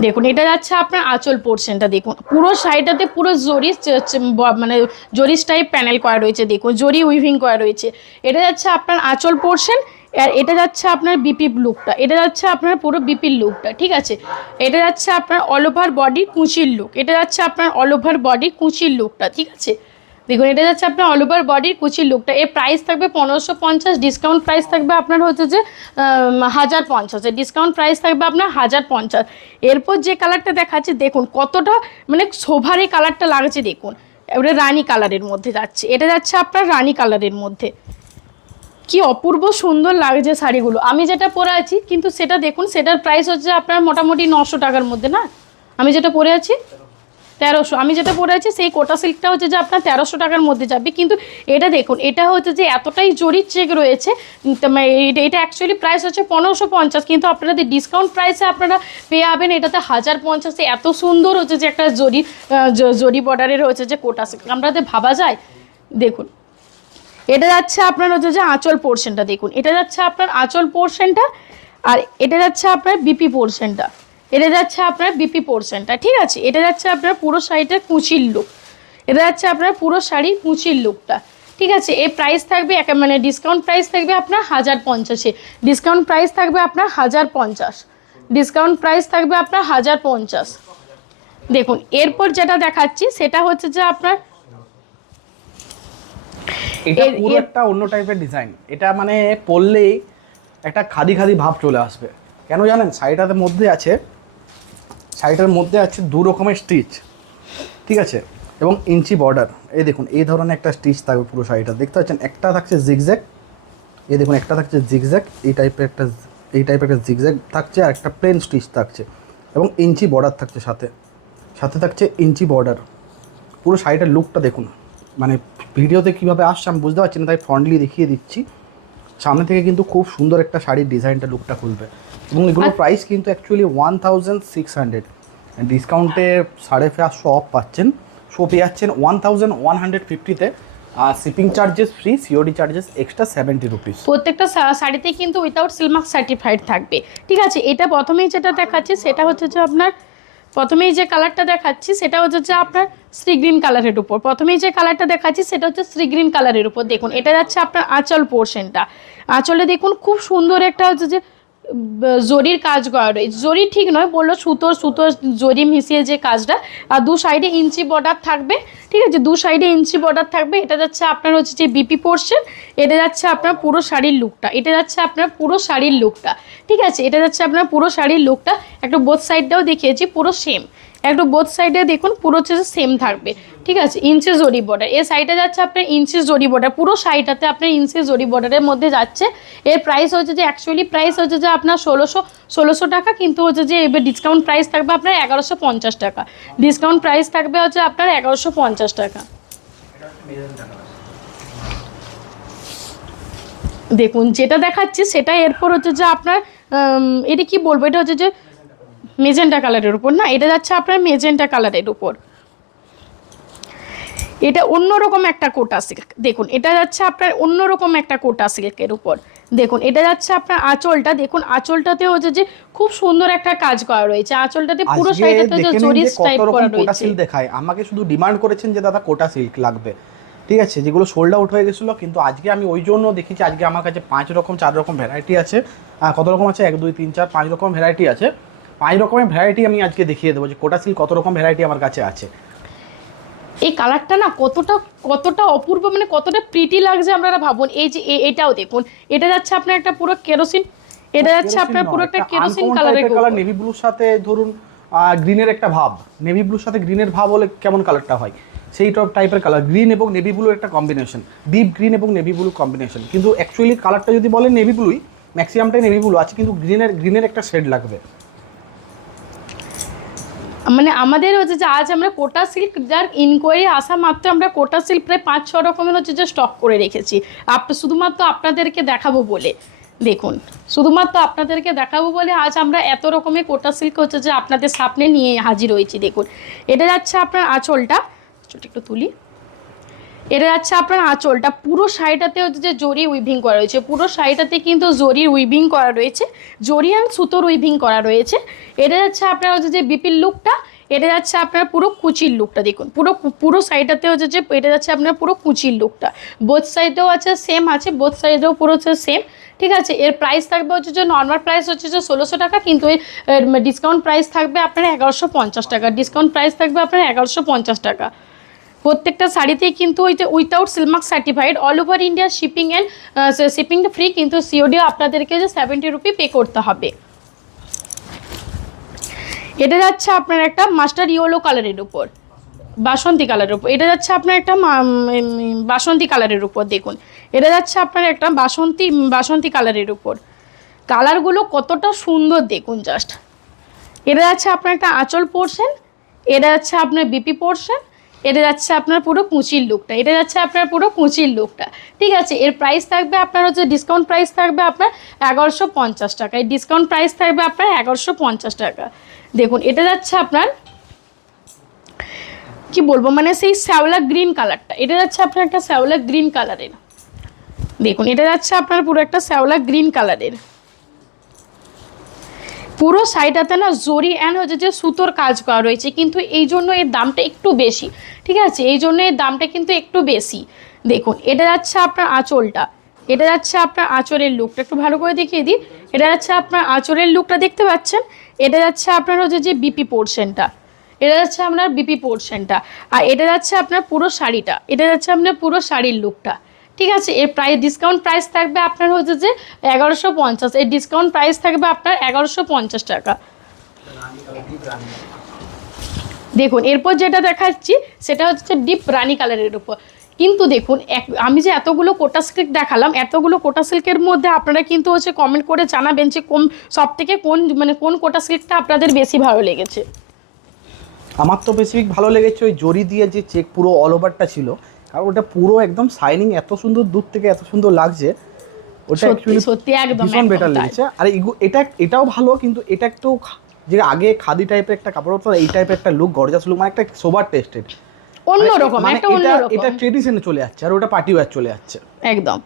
দেখুন এটা যাচ্ছে আপনার আঁচল পোর্শনটা, দেখুন পুরো শাড়িটাতে পুরো জরি মানে জরি টাইপ প্যানেল করা রয়েছে, দেখুন জরি উইভিং করা রয়েছে। এটা যাচ্ছে আপনার আঁচল পোর্শন, আর এটা যাচ্ছে আপনার বিপি লুকটা, এটা যাচ্ছে আপনার পুরো বিপির লুকটা, ঠিক আছে। এটা যাচ্ছে আপনার অল ওভার বডি কুচির লুক, এটা যাচ্ছে আপনার অল ওভার বডি কুচির লুকটা, ঠিক আছে। দেখুন এটা যাচ্ছে আপনার অল ওভার বডির কুচির লুকটা। এর প্রাইস থাকবে 1550, ডিসকাউন্ট প্রাইস থাকবে আপনার হচ্ছে যে 1050, ডিসকাউন্ট প্রাইস থাকবে আপনার 1050। এরপর যে কালারটা দেখাচ্ছে দেখুন কতটা মানে শোভার এই কালারটা লাগছে, দেখুন এবারে রানী কালারের মধ্যে যাচ্ছে, এটা যাচ্ছে আপনার রানী কালারের মধ্যে, কি অপূর্ব সুন্দর লাগছে শাড়িগুলো। আমি যেটা পরে আছি কিন্তু সেটা দেখুন, সেটার প্রাইস হচ্ছে আপনার মোটামুটি 900 টাকার মধ্যে, না আমি যেটা পরে আছি 1300, আমি যেটা পরে আছি সেই কোটা সিল্কটা হচ্ছে যে আপনার 1300 টাকার মধ্যে যাবে। কিন্তু এটা দেখুন এটা হচ্ছে যে এতটাই জরির চেক রয়েছে, এটা অ্যাকচুয়ালি প্রাইস হচ্ছে 1550, কিন্তু আপনাদের ডিসকাউন্ট প্রাইসে আপনারা পেয়ে যাবেন এটাতে 1050। এত সুন্দর হচ্ছে যে একটা জরি বর্ডারের হচ্ছে যে কোটা সিল্ক, আপনাদের ভাবা যায়। দেখুন এটা যাচ্ছে আপনার হচ্ছে যে আঁচল পোর্শনটা, দেখুন এটা যাচ্ছে আপনার আঁচল পোর্শনটা, আর এটা যাচ্ছে আপনার বিপি পোর্শনটা, এটা যাচ্ছে আপনার বিপি পোর্শনটা, ঠিক আছে। এটা যাচ্ছে আপনার পুরো শাড়িটার কুচির লুক, এটা যাচ্ছে আপনার পুরো শাড়ির কুচির লুকটা, ঠিক আছে। এই প্রাইস থাকবে মানে ডিসকাউন্ট প্রাইস থাকবে আপনার 1050, ডিসকাউন্ট প্রাইস থাকবে আপনার 1050, ডিসকাউন্ট প্রাইস থাকবে আপনার 1050। দেখুন এরপর যেটা দেখাচ্ছি সেটা হচ্ছে যে আপনার এটা পুরো একটা অন্য টাইপের ডিজাইন, এটা মানে পরলেই একটা খাদি খাদি ভাব চলে আসবে। কেন জানেন, শাড়িটার মধ্যে আছে, শাড়িটার মধ্যে আছে দু রকমের স্টিচ, ঠিক আছে, এবং ইঞ্চি বর্ডার। এই দেখুন এই ধরনের একটা স্টিচ থাকবে পুরো শাড়িটা, দেখতে পাচ্ছেন একটা থাকছে জিগজ্যাগ, এই দেখুন একটা থাকছে জিগজ্যাগ, এই টাইপের একটা জিগজ্যাগ থাকছে, আর একটা প্লেন স্টিচ থাকছে, এবং ইঞ্চি বর্ডার থাকছে, সাথে সাথে থাকছে ইঞ্চি বর্ডার। পুরো শাড়িটার লুকটা দেখুন, মানে ভিডিওতে কীভাবে আসছে আমি বুঝতে পারছি না, তাই ফ্রন্টলি দেখিয়ে দিচ্ছি। সামনে থেকে কিন্তু খুব সুন্দর একটা শাড়ির ডিজাইনটা লুকটা খুলবে, এবং এগুলোর প্রাইস কিন্তু অ্যাকচুয়ালি 1600, ডিসকাউন্টে 550 অফ পাচ্ছেন, পেয়ে যাচ্ছেন 1150-তে, আর shipping charges free, COD charges extra 70 rupees. প্রত্যেকটা শাড়িতে কিন্তু উইথাউট সিলমার্ক সার্টিফাইড থাকবে, ঠিক আছে। এটা প্রথমেই যেটা দেখাচ্ছি সেটা হচ্ছে যে আপনার প্রথমেই যে কালারটা দেখাচ্ছি সেটা হচ্ছে যে আপনার সি গ্রিন কালারের উপর, প্রথমেই যে কালারটা দেখাচ্ছি সেটা হচ্ছে সি গ্রিন কালারের উপর। দেখুন এটা যাচ্ছে আপনার আঁচল পোর্শনটা, আঁচলে দেখুন খুব সুন্দর একটা হচ্ছে যে জরির কাজ করা রয়েছে, জরি ঠিক নয় বললো সুতোর জরি মিশিয়ে যে কাজটা, আর দু সাইডে ইঞ্চি বর্ডার থাকবে, ঠিক আছে, দু সাইডে ইঞ্চি বর্ডার থাকবে। এটা যাচ্ছে আপনার হচ্ছে যে বিপি পোর্শন, এটা যাচ্ছে আপনার পুরো শাড়ির লুকটা, এটা যাচ্ছে আপনার পুরো শাড়ির লুকটা, ঠিক আছে, এটা যাচ্ছে আপনার পুরো শাড়ির লুকটা। একটু বোথ সাইডটাও দেখিয়েছি পুরো সেম, একটু বোথ সাইডে দেখুন পুরো হচ্ছে সেম থাকবে, ঠিক আছে। ইঞ্চি জরি বর্ডার, এই সাইডে যাচ্ছে আপনার ইঞ্চি জরি বর্ডার, পুরো শাড়িটাতে আপনার ইঞ্চি জরি বর্ডারের মধ্যে যাচ্ছে। এর প্রাইস হচ্ছে যে অ্যাকচুয়ালি প্রাইস হচ্ছে যে আপনার 1600 টাকা, কিন্তু হচ্ছে যে এবার ডিসকাউন্ট প্রাইস থাকবে আপনার 1150 টাকা। ডিসকাউন্ট প্রাইস থাকবে হচ্ছে আপনার 1150 টাকা। দেখুন যেটা দেখাচ্ছি সেটা এরপর হচ্ছে যে আপনার এটা কি বলবো, এটা হচ্ছে যে মেজেন্টা কালারের উপর না, এটা যাচ্ছে আপনার মেজেন্টা কালারের উপর। এটা অন্যরকম একটা কোটা সিল্ক, দেখুন এটা যাচ্ছে আপনার অন্যরকম একটা কোটা সিল্কের উপর। দেখুন এটা যাচ্ছে আপনার আঁচলটা, দেখুন আঁচলটাতে হচ্ছে যে খুব সুন্দর একটা কাজ করা রয়েছে, আঁচলটাতে পুরো শাড়িটাতে যে জরি টাইপ করা রয়েছে। কোটা সিল্ক দেখায়, আমাকে শুধু ডিমান্ড করেছেন যে দাদা কোটা সিল্ক লাগবে, ঠিক আছে, যেগুলো সোল্ড আউট হয়ে গেছিলো, কিন্তু আজকে আমি ওই জন্য দেখেছি আজকে আমার কাছে 5 রকম 4 রকম ভ্যারাইটি আছে। কত রকম আছে, 1 2 3 4 5 রকম ভ্যারাইটি আছে। 5 রকমের ভ্যারাইটি আমি আজকে দেখিয়ে দেবো যে কোটা সিল্ক কত রকম ভ্যারাইটি আমার কাছে আছে। এই কালারটা না কতটা অপূর্ব, মানে কতটা প্রিটি লাগছে আপনারা ভাবুন। এই যে এটাও দেখুন, এটা যাচ্ছে আপনার একটা পুরো কেরোসিন, এটা যাচ্ছে আপনার পুরো একটা কেরোসিন কালারের কালার, নেভি ব্লুর সাথে ধরুন গ্রিনের একটা ভাব, নেভি ব্লুর সাথে গ্রিনের ভাব হলে কেমন কালারটা হয়, সেই টাইপের কালার। গ্রিন এবং নেভি ব্লুর একটা কম্বিনেশন, ডিপ গ্রিন এবং নেভি ব্লু কম্বিনেশন, কিন্তু অ্যাকচুয়ালি কালারটা যদি বলেন নেভি ব্লুই, ম্যাক্সিমামটাই নেভি ব্লু আছে, কিন্তু গ্রিনের একটা শেড লাগবে। মানে আমাদের হচ্ছে যে আজ আমরা কোটা সিল্ক যার ইনকোয়ারি আসা মাত্র আমরা কোটা সিল্ক প্রায় 5-6 রকমের হচ্ছে যে স্টক করে রেখেছি, শুধুমাত্র আপনাদেরকে দেখাবো বলে। দেখুন শুধুমাত্র আপনাদেরকে দেখাবো বলে আজ আমরা এত রকমের কোটা সিল্ক হচ্ছে যে আপনাদের সামনে নিয়ে হাজির হয়েছি। দেখুন এটা যাচ্ছে আপনার আঁচলটা, একটু তুলি, এটা যাচ্ছে আপনার আঁচলটা, পুরো শাড়িটাতে হচ্ছে যে জরি উইভিং করা রয়েছে, পুরো শাড়িটাতে কিন্তু জরির উইভিং করা রয়েছে, জরি অ্যান্ড সুতোর উইভিং করা রয়েছে। এটা যাচ্ছে আপনার হচ্ছে যে বিপির লুকটা, এটা যাচ্ছে আপনার পুরো কুচির লুকটা। দেখুন পুরো সাইডটাতে হচ্ছে যে এটা যাচ্ছে আপনার পুরো কুচির লুকটা, বোথ সাইডেও আছে সেম আছে, বোথ সাইডেও পুরো হচ্ছে সেম, ঠিক আছে। এর প্রাইস থাকবে হচ্ছে যে নর্মাল প্রাইস হচ্ছে যে 1600 টাকা, কিন্তু এর ডিসকাউন্ট প্রাইস থাকবে আপনার 1150 টাকা, ডিসকাউন্ট প্রাইস থাকবে আপনার 1150 টাকা। প্রত্যেকটা শাড়িতেই কিন্তু without silk mark certified, all over India shipping and শিপিংটা ফ্রি, কিন্তু সিওডি আপনাদেরকে যে 70 রুপি পে করতে হবে। এটা যাচ্ছে আপনার একটা মাস্টার ইয়েলো কালারের উপর, বাসন্তী কালারের উপর, এটা যাচ্ছে আপনার একটা বাসন্তী কালারের উপর। দেখুন এটা যাচ্ছে আপনার একটা বাসন্তী কালারের উপর, কালারগুলো কতটা সুন্দর দেখুন জাস্ট। এটা যাচ্ছে আপনার একটা আঁচল পোর্শন, এটা যাচ্ছে আপনার বিপি পোর্শন, এটা যাচ্ছে আপনার পুরো কুচির লুকটা, এটা যাচ্ছে আপনার পুরো কুচির লুকটা, ঠিক আছে। এর প্রাইস থাকবে আপনার হচ্ছে ডিসকাউন্ট প্রাইস থাকবে আপনার 1150 টাকা, এই ডিসকাউন্ট প্রাইস থাকবে আপনার 1150 টাকা। দেখুন এটা যাচ্ছে আপনার কি বলবো, মানে সেই শ্যাওলা গ্রিন কালারটা, এটা যাচ্ছে আপনার একটা শ্যাওলা গ্রিন কালারের। দেখুন এটা যাচ্ছে আপনার পুরো একটা শ্যাওলা গ্রিন কালারের, পুরো শাড়িটাতে না জরি অ্যান্ড হচ্ছে যে সুতোর কাজ করা রয়েছে, কিন্তু এই জন্য এর দামটা একটু বেশি, ঠিক আছে, এই জন্য এর দামটা কিন্তু একটু বেশি। দেখুন এটা যাচ্ছে আপনার আঁচলটা, এটা যাচ্ছে আপনার আঁচলের লুকটা, একটু ভালো করে দেখিয়ে দিই, এটা যাচ্ছে আপনার আঁচলের লুকটা দেখতে পাচ্ছেন, এটা যাচ্ছে আপনার হচ্ছে যে বিপি পোর্শনটা, এটা যাচ্ছে আপনার বিপি পোর্শনটা, আর এটা যাচ্ছে আপনার পুরো শাড়িটা, এটা যাচ্ছে আপনার পুরো শাড়ির লুকটা, ঠিক আছে। এর প্রাইস ডিসকাউন্ট প্রাইস থাকবে আপনার হচ্ছে যে 1150, এর ডিসকাউন্ট প্রাইস থাকবে আপনার 1150 টাকা। দেখুন এরপর যেটা দেখাচ্ছি সেটা হচ্ছে ডিপ রানি কালারের উপর, কিন্তু দেখুন আমি যে এতগুলো কোটা সিল্ক দেখালাম, এতগুলো কোটা সিল্কের মধ্যে আপনারা কিন্তু হচ্ছে কমেন্ট করে জানাবেন যে সব থেকে কোন কোটা সিল্কটা আপনাদের বেশি ভালো লেগেছে। আমার তো বেসিক ভালো লেগেছে ওই জরি দিয়ে যে চেক পুরো অল ওভারটা ছিল, কারণ ওটা পুরো একদম শাইনিং, এত সুন্দর দূর থেকে এত সুন্দর লাগছে, ওটা সত্যি একদম ভীষণ বেটার লেগেছে। আর এটাও ভালো, কিন্তু এটা একটু যে আগে খাদি টাইপের একটা কাপড় হতো, এই টাইপের একটা লুক, গর্জাস লুক, মানে একটা সোবার টেস্টেড অন্যরকম, একটা অন্যরকম, এটা ট্রেডিশনে চলে যাচ্ছে, আর ওটা পার্টি ওয়্যার চলে যাচ্ছে একদম।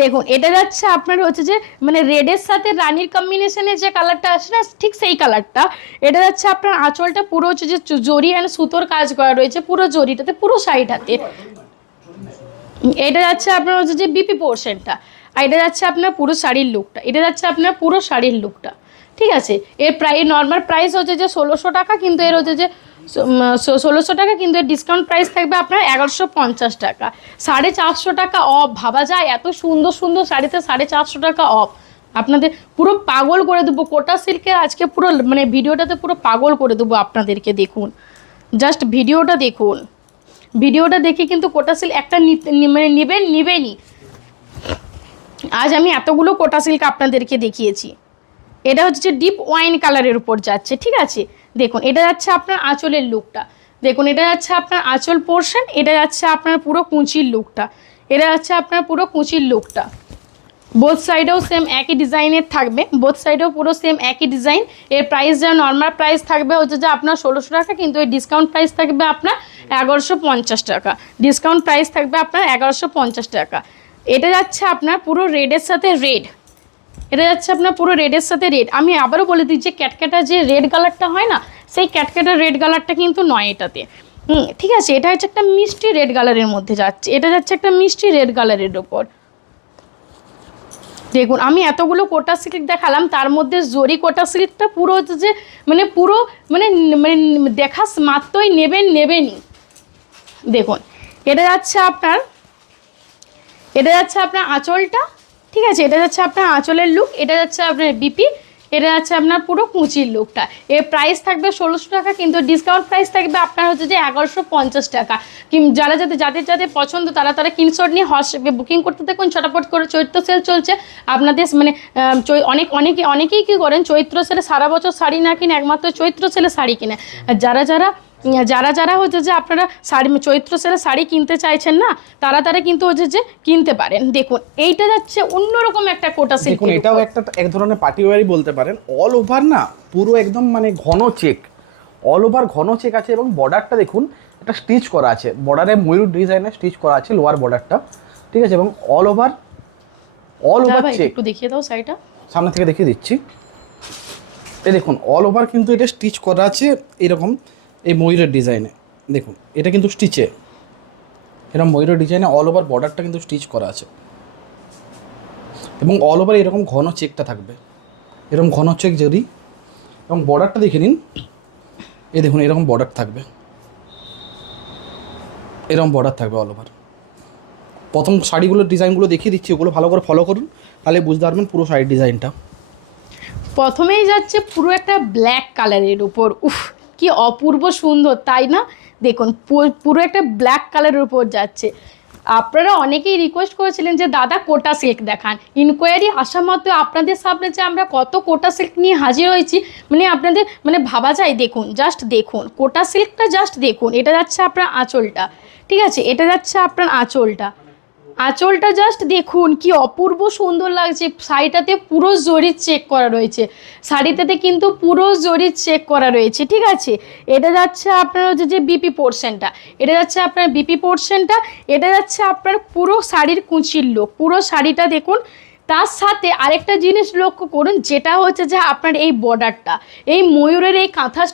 দেখুন এটা যাচ্ছে আপনার হচ্ছে যে মানে রেডের সাথে রানির কম্বিনেশনে যে কালারটা আসে না, ঠিক সেই কালারটা। এটা যাচ্ছে আপনার আঁচলটা পুরো হচ্ছে যে জরি অ্যান্ড সুতোর কাজ করা রয়েছে পুরো জরিটাতে, পুরো শাড়িটাতে। এটা যাচ্ছে আপনার হচ্ছে যে বিপি পোর্শনটা, আর এটা যাচ্ছে আপনার পুরো শাড়ির লুকটা, এটা যাচ্ছে আপনার পুরো শাড়ির লুকটা, ঠিক আছে। এর নর্মাল প্রাইস হচ্ছে যে 1600 টাকা, কিন্তু এর হচ্ছে যে 1600 টাকা, কিন্তু এর ডিসকাউন্ট প্রাইস থাকবে আপনার 1150 টাকা, 450 টাকা অফ। ভাবা যায় এত সুন্দর সুন্দর শাড়িতে 450 টাকা অফ, আপনাদের পুরো পাগল করে দেবো কোটা সিল্কে আজকে, পুরো মানে ভিডিওটাতে পুরো পাগল করে দেবো আপনাদেরকে। দেখুন জাস্ট ভিডিওটা দেখুন, ভিডিওটা দেখে কিন্তু কোটা সিল্ক একটা মানে নেবেনই। আজ আমি এতগুলো কোটা সিল্ক আপনাদেরকে দেখিয়েছি। এটা হচ্ছে ডিপ ওয়াইন কালারের উপর যাচ্ছে, ঠিক আছে। দেখুন এটা যাচ্ছে আপনার আঁচলের লুকটা, দেখুন এটা যাচ্ছে আপনার আঁচল পোর্শন, এটা যাচ্ছে আপনার পুরো কুঁচির লুকটা, এটা যাচ্ছে আপনার পুরো কুঁচির লুকটা। বোথ সাইডেও সেম একই ডিজাইনের থাকবে, বোথ সাইডেও পুরো সেম একই ডিজাইন। এর প্রাইস যা নর্মাল প্রাইস থাকবে হচ্ছে যে আপনার 1600 টাকা, কিন্তু এর ডিসকাউন্ট প্রাইস থাকবে আপনার 1150 টাকা, ডিসকাউন্ট প্রাইস থাকবে আপনার 1150 টাকা। এটা যাচ্ছে আপনার পুরো রেডের সাথে রেড, এটা যাচ্ছে আপনার পুরো রেডের সাথে রেড। আমি আবারও বলে দিই যে ক্যাটক্যাটা যে রেড কালারটা হয় না, সেই ক্যাটক্যাটার রেড কালারটা কিন্তু নয় এটাতে। ঠিক আছে, এটা হচ্ছে একটা মিষ্টি রেড কালারের মধ্যে যাচ্ছে, এটা যাচ্ছে একটা মিষ্টি রেড কালারের ওপর। দেখুন আমি এতগুলো কোটা সিল্ক দেখালাম, তার মধ্যে জরি কোটা সিল্কটা পুরো হচ্ছে যে মানে পুরো মানে মানে দেখা মাত্রই নেবেনই। দেখুন এটা যাচ্ছে আপনার আঁচলটা, ঠিক আছে, এটা যাচ্ছে আপনার আঁচলের লুক, এটা যাচ্ছে আপনার বিপি, এটা যাচ্ছে আপনার পুরো কুঁচির লুকটা। এর প্রাইস থাকবে 1600 টাকা, কিন্তু ডিসকাউন্ট প্রাইস থাকবে আপনার হচ্ছে যে 1150 টাকা। যাদের পছন্দ তারা স্ক্রিনশট নিয়ে হোয়াটসঅ্যাপে বুকিং করতে থাকুন ছটাপট করে। চৈত্র সেল চলছে আপনাদের, মানে অনেকেই কী করেন, চৈত্র সেলে সারা বছর শাড়ি না কিনে একমাত্র চৈত্র সেলে শাড়ি কিনে। আর যারা হচ্ছে যে আপনারা চৈত্র সেলে শাড়ি কিনতে চাইছেন না, তারা কিন্তু হচ্ছে যে কিনতে পারেন। দেখুন এইটা যাচ্ছে অন্যরকম একটা কোটা সিল্ক। দেখুন এটাও এক ধরনের পার্টি ওয়্যারই বলতে পারেন। অল ওভার না পুরো একদম মানে ঘন চেক, অল ওভার ঘন চেক আছে, এবং বর্ডারটা দেখুন এটা স্টিচ করা আছে, বর্ডারে ময়ূর ডিজাইনের স্টিচ করা আছে লোয়ার বর্ডারটা, ঠিক আছে, এবং অল ওভার চেক। একটু দেখিয়ে দাও শাড়িটা, সামনে থেকে দেখিয়ে দিচ্ছি। এই দেখুন অল ওভার কিন্তু এটা স্টিচ করা আছে এরকম, এই ময়ূরের ডিজাইনে দেখুন এটা কিন্তু স্টিচে, এরকম ময়ূরের ডিজাইনে অল ওভার বর্ডারটা কিন্তু স্টিচ করা আছে, এবং অল ওভার এরকম ঘন চেকটা থাকবে, এরকম ঘন চেক যদি, এবং বর্ডারটা দেখে নিন, এই দেখুন এরকম বর্ডার থাকবে, এরকম বর্ডার থাকবে অল ওভার। প্রথম শাড়িগুলোর ডিজাইনগুলো দেখিয়ে দিচ্ছি, ওগুলো ভালো করে ফলো করুন, তাহলে বুঝতে পারবেন পুরো শাড়ির ডিজাইনটা। প্রথমেই যাচ্ছে পুরো একটা ব্ল্যাক কালারের উপর, উফ কি অপূর্ব সুন্দর তাই না। দেখুন পুরো একটা ব্ল্যাক কালারের উপর যাচ্ছে। আপনারা অনেকেই রিকোয়েস্ট করেছিলেন যে দাদা কোটা সিল্ক দেখান, ইনকোয়ারি আসা মতো আপনাদের সামনে যে আমরা কত কোটা সিল্ক নিয়ে হাজির হয়েছি, মানে আপনাদের মানে ভাবা যায়। দেখুন জাস্ট দেখুন কোটা সিল্কটা, জাস্ট দেখুন এটা যাচ্ছে আপনার আঁচলটা, ঠিক আছে, এটা যাচ্ছে আপনার আঁচলটা জাস্ট দেখুন কি অপূর্ব সুন্দর লাগছে। শাড়িটাতে পুরো জরির চেক করা রয়েছে, শাড়িটাতে কিন্তু পুরো জরির চেক করা রয়েছে, ঠিক আছে। এটা যাচ্ছে আপনার হচ্ছে যে বিপি পোর্শনটা, এটা যাচ্ছে আপনার বিপি পোর্শনটা, এটা যাচ্ছে আপনার পুরো শাড়ির কুঁচির লুক, পুরো শাড়িটা দেখুন। তার সাথে আরেকটা জিনিস লক্ষ্য করুন, যেটা হচ্ছে যে আপনার এই বর্ডারটা, এই ময়ূরের এই কাঁথা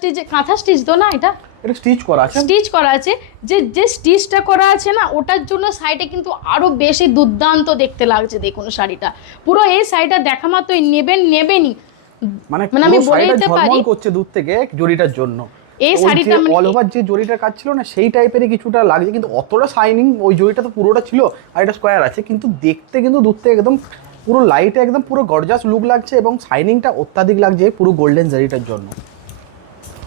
স্টিচ তো না, এটা স্টিচ করা আছে, যে স্টিচটা করা আছে না, ওটার জন্য শাড়িটা কিন্তু আরো বেশি দুর্দান্ত দেখতে লাগছে। দেখুন শাড়িটা পুরো, এই শাড়িটা দেখা মাত্রই নেবেনই, মানে আমি বলে দিতে পারি ঝলমল করছে দূর থেকে জরিটার জন্য। এই শাড়িটা অল ওভার যে জরিটার কাজ ছিল না, সেই টাইপেরই কিছুটা লাগছে, কিন্তু অতটা শাইনিং ওই জরিটা তো পুরোটা ছিল, আর এটা স্কোয়ার আছে, কিন্তু দেখতে কিন্তু দূর থেকে একদম পুরো লাইটে একদম পুরো গর্জাস লুক লাগছে, এবং শাইনিংটা অত্যাধিক লাগছে পুরো গোল্ডেন জরিটার জন্য।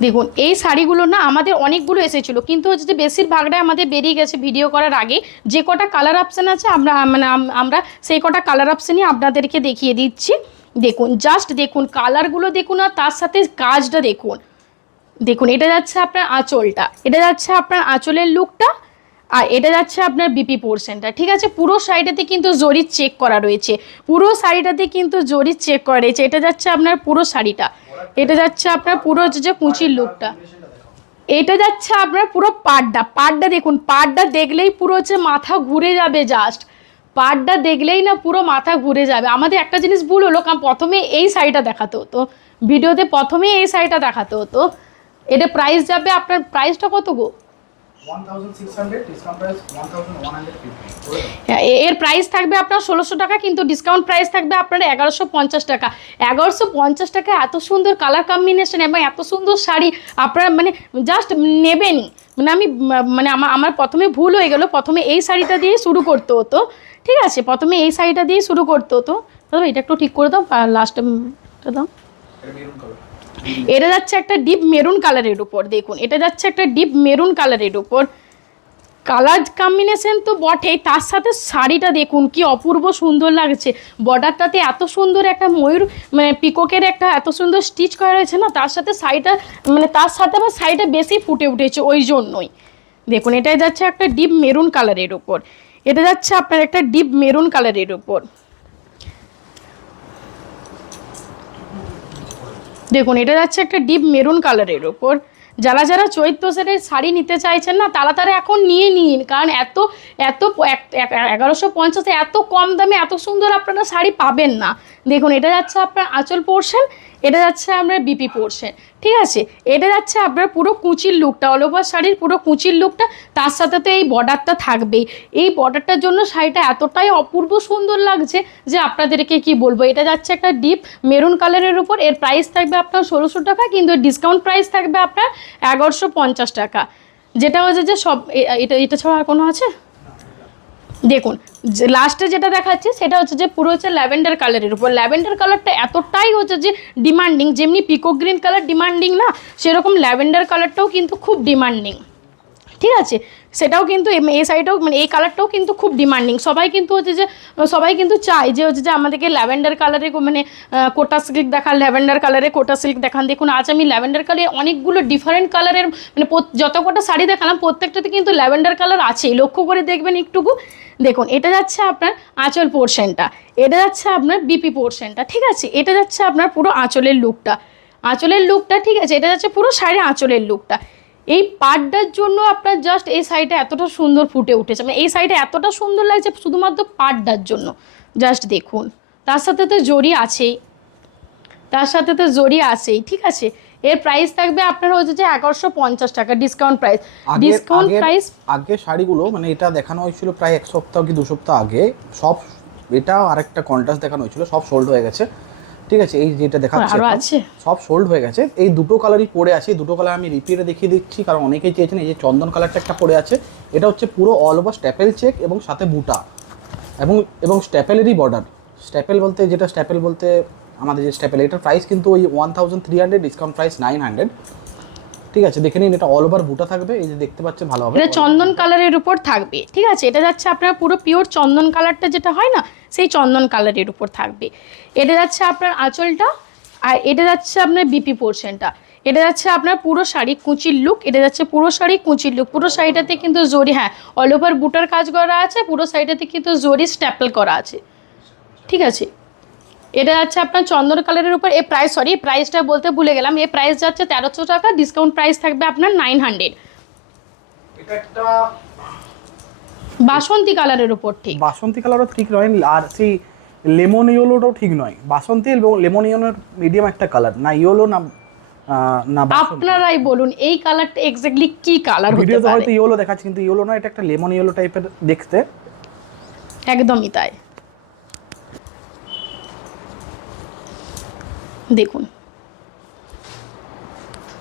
দেখুন এই শাড়িগুলো না আমাদের অনেকগুলো এসেছিলো, কিন্তু হচ্ছে যে বেশিরভাগটাই আমাদের বেরিয়ে গেছে ভিডিও করার আগে। যে কটা কালার অপশান আছে আমরা সেই কটা কালার অপশানই আপনাদেরকে দেখিয়ে দিচ্ছি। দেখুন জাস্ট দেখুন কালারগুলো দেখুন, আর তার সাথে কাজটা দেখুন। দেখুন এটা যাচ্ছে আপনার আঁচলটা, এটা যাচ্ছে আপনার আঁচলের লুকটা, আর এটা যাচ্ছে আপনার বিপি পোর্শনটা, ঠিক আছে। পুরো শাড়িটাতে কিন্তু জরির চেক করা রয়েছে, পুরো শাড়িটাতে কিন্তু জরির চেক করা রয়েছে। এটা যাচ্ছে আপনার পুরো শাড়িটা, এটা যাচ্ছে আপনার পুরো হচ্ছে যে কুঁচির লুকটা, এটা যাচ্ছে আপনার পুরো পাড়টা দেখুন, পাড়টা দেখলেই পুরো হচ্ছে মাথা ঘুরে যাবে, জাস্ট পাড়টা দেখলেই না পুরো মাথা ঘুরে যাবে। আমাদের একটা জিনিস ভুল হলো, কারণ প্রথমে এই শাড়িটা দেখাতে হতো ভিডিওতে, প্রথমে এই শাড়িটা দেখাতে হতো। এটা প্রাইস যাবে আপনার, প্রাইসটা কত গো? 1600, ডিসকাউন্ট প্রাইস 1150। এর প্রাইস থাকবে আপনার 1600 টাকা, কিন্তু ডিসকাউন্ট প্রাইস থাকবে আপনার 1150 টাকা। 1150 টাকা এত সুন্দর কালার কম্বিনেশন এবং এত সুন্দর শাড়ি আপনারা মানে জাস্ট নেবেনই। মানে আমি আমার প্রথমে ভুল হয়ে গেল, প্রথমে এই শাড়িটা দিয়ে শুরু করতে হতো, ঠিক আছে, প্রথমে এই শাড়িটা দিয়ে শুরু করতে হতো। তবে এটা একটু ঠিক করে দাও, লাস্টে দাও। এটা যাচ্ছে একটা ডিপ মেরুন কালারের উপর, দেখুন এটা যাচ্ছে একটা ডিপ মেরুন কালারের উপর। কালার কম্বিনেশন তো বটেই, তার সাথে শাড়িটা দেখুন কি অপূর্ব সুন্দর লাগছে। বর্ডারটাতে এত সুন্দর একটা ময়ূর মানে পিককের একটা এত সুন্দর স্টিচ করা রয়েছে না, তার সাথে শাড়িটা মানে তার সাথে আবার শাড়িটা বেশি ফুটে উঠেছে ওই জন্যই। দেখুন এটাই যাচ্ছে একটা ডিপ মেরুন কালারের উপর, এটা যাচ্ছে আপনার একটা ডিপ মেরুন কালারের উপর। দেখুন এটা যাচ্ছে একটা ডিপ মেরুন কালারের উপর। যারা যারা চৈত্র সেটের শাড়ি নিতে চাইছেন না, তারা তারা এখন নিয়ে নিন, কারণ এত এত 1150 এত কম দামে এত সুন্দর আপনারা শাড়ি পাবেন না। দেখুন এটা যাচ্ছে আপনার আঁচল পোর্শন, এটা যাচ্ছে আপনার বিপি পোর্শন, ঠিক আছে। এটা যাচ্ছে আপনার পুরো কুচির লুকটা, অল ওভার শাড়ির পুরো কুচির লুকটা, তার সাথে তো এই বর্ডারটা থাকবেই। এই বর্ডারটার জন্য শাড়িটা এতটাই অপূর্ব সুন্দর লাগছে যে আপনাদেরকে কি বলবো। এটা যাচ্ছে একটা ডিপ মেরুন কালারের উপর, এর প্রাইস থাকবে আপনার 1600 টাকা, কিন্তু ডিসকাউন্ট প্রাইস থাকবে আপনার 1150 টাকা। যেটা হচ্ছে যে সব এটা এটা ছাড়া আর কোনো আছে? দেখুন লাস্টে যেটা দেখাচ্ছি সেটা হচ্ছে যে পুরো হচ্ছে ল্যাভেন্ডার কালারের উপর। ল্যাভেন্ডার কালারটা এতটাই হচ্ছে যে ডিমান্ডিং, যেমনি পিকক গ্রিন কালার ডিমান্ডিং না, সেরকম ল্যাভেন্ডার কালারটাও কিন্তু খুব ডিমান্ডিং, ঠিক আছে। সেটাও কিন্তু এই সাইডটাও মানে এই কালারটাও কিন্তু খুব ডিমান্ডিং। সবাই কিন্তু হচ্ছে যে সবাই কিন্তু চায় যে হচ্ছে যে আমাদেরকে ল্যাভেন্ডার কালারে মানে কোটা সিল্ক দেখান, ল্যাভেন্ডার কালারে কোটা সিল্ক দেখান। দেখুন আজ আমি ল্যাভেন্ডার কালারে অনেকগুলো ডিফারেন্ট কালারের মানে যত কটা শাড়ি দেখালাম প্রত্যেকটাতে কিন্তু ল্যাভেন্ডার কালার আছেই, লক্ষ্য করে দেখবেন একটুকু। দেখুন এটা যাচ্ছে আপনার আঁচল পোর্শনটা, এটা যাচ্ছে আপনার বিপি পোর্শনটা, ঠিক আছে। এটা যাচ্ছে আপনার পুরো আঁচলের লুকটা, আঁচলের লুকটা, ঠিক আছে। এটা যাচ্ছে পুরো শাড়ির আঁচলের লুকটা। এই পাড়টার জন্য আপনার জাস্ট এই শাড়িটা এতটা সুন্দর ফুটে উঠেছে, মানে এই শাড়িটা এতটা সুন্দর লাগছে শুধুমাত্র পাড়টার জন্য। জাস্ট দেখুন, তার সাথে তো জরি আছেই, তার সাথে তো জরি আছেই, ঠিক আছে। এর প্রাইস থাকবে আপনার হচ্ছে যে 1150 টাকা ডিসকাউন্ট প্রাইস। ডিসকাউন্ট প্রাইস আগে শাড়িগুলো মানে এটা দেখানো হয়েছিল প্রায় 1 সপ্তাহ কি 2 সপ্তাহ আগে, সব এটা আরেকটা কন্ট্রাস্ট দেখানো হয়েছিল, সব সোল্ড হয়ে গেছে, ঠিক আছে। এই যেটা দেখাচ্ছে আরো আছে, সব সোল্ড হয়ে গেছে। এই দুটো কালারই পড়ে আছে, এই দুটো কালার আমি রিপিটে দেখিয়ে দিচ্ছি কারণ অনেকেই চেয়েছেন। এই যে চন্দন কালারটা একটা পড়ে আছে, এটা হচ্ছে পুরো অল ওভার স্ট্যাপেল চেক এবং সাথে বুটা এবং স্ট্যাপেলেরই বর্ডার। স্ট্যাপেল বলতে যেটা স্ট্যাপেল বলতে আমাদের যে স্ট্যাপেল, এটার প্রাইস কিন্তু ওই 1300, ডিসকাউন্ট প্রাইস 900, ঠিক আছে। দেখে নিন এটা অল ওভার বুটা থাকবে, এই যে দেখতে পাচ্ছেন ভালোভাবে, এটা চন্দন কালারের উপর থাকবে, ঠিক আছে। এটা যাচ্ছে আপনার পুরো পিওর চন্দন কালারটা যেটা হয় না, সেই চন্দন কালারের উপর থাকবে। এটা যাচ্ছে আপনার আঁচলটা, আর এটা যাচ্ছে আপনার বিপি পোর্শনটা। এটা যাচ্ছে আপনার পুরো শাড়ি কুচির লুক, এটা যাচ্ছে পুরো শাড়ি কুচির লুক। পুরো শাড়িটাতে কিন্তু জরি, হ্যাঁ অল ওভার বুটার কাজ করা আছে, পুরো শাড়িটাতে কিন্তু জরি স্ট্যাপল করা আছে, ঠিক আছে। এটা যাচ্ছে আপনার চন্দন কালারের উপর। এই প্রাইস প্রাইসটা বলতে ভুলে গেলাম, এই প্রাইস যাচ্ছে 1300 টাকা, ডিসকাউন্ট প্রাইস থাকবে আপনার 900। এটা একটা বাসন্তী কালারের উপর, ঠিক বাসন্তী কালারও ঠিক নয়, আর সেই লেমন ইয়েলোটাও ঠিক নয়। বাসন্তী এবং লেমন ইয়েলোর মিডিয়াম একটা কালার, না ইয়েলো না না বাসন্তী। আপনারাই বলুন এই কালারটা এক্স্যাক্টলি কি কালার হতে ভিডিওতে পারে। হয়তো ইয়েলো দেখাচ্ছে কিন্তু ইয়েলো না, এটা একটা লেমন ইয়েলো টাইপের দেখতে, একদমই তাই। দেখুন